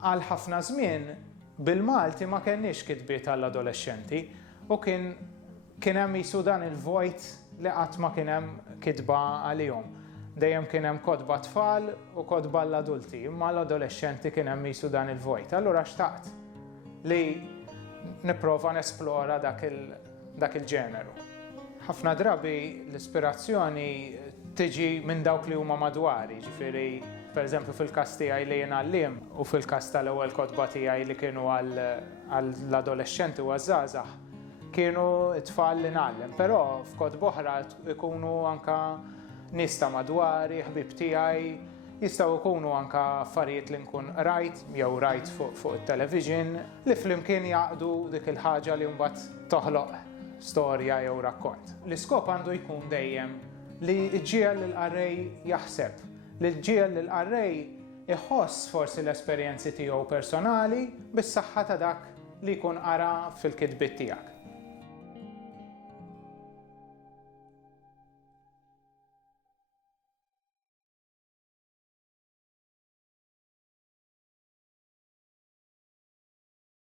għal ħafna żmien bil-Malti ma kenniex kitbiet għall-adolescenti u kien hemm qisu dan il-vojt li qatt ma kien hemm kitba għalihom. Dejjem kien hemm kotba tfal u kotba l-adulti, imma l-adolescenti kien hemm qisu dan il-vojt. Allura xtaqt li nipprova nesplora dak il-ġeneru. Ħafna drabi l-ispirazzjoni tiġi minn dawk li huma madwari, ġifieri pereżempju fil-każ tiegħi li jien għalliem u fil-każ tal-ewwel kotba tiegħi li kienu għall-adolescenti u għaż-żgħażagħ kienu t-tfal li nagħllem, però f'kotba oħra ikunu anke nies ta' madwari, ħbieb tiegħi, jistgħu jkunu anke affarijiet li nkun rajt jew rajt fuq it-television li flimkien jaqdu dik il-ħaġa li mbagħad toħloq storja jew rakkont. L-iskop għandu jkun dejjem li l-ġiel l-qarrej jaħseb, li l-ġiel l-qarrej iħoss forsi l-esperjenzi tiegħu personali bis-saħħa ta' dak li jkun qara fil-kitbiet tiegħek.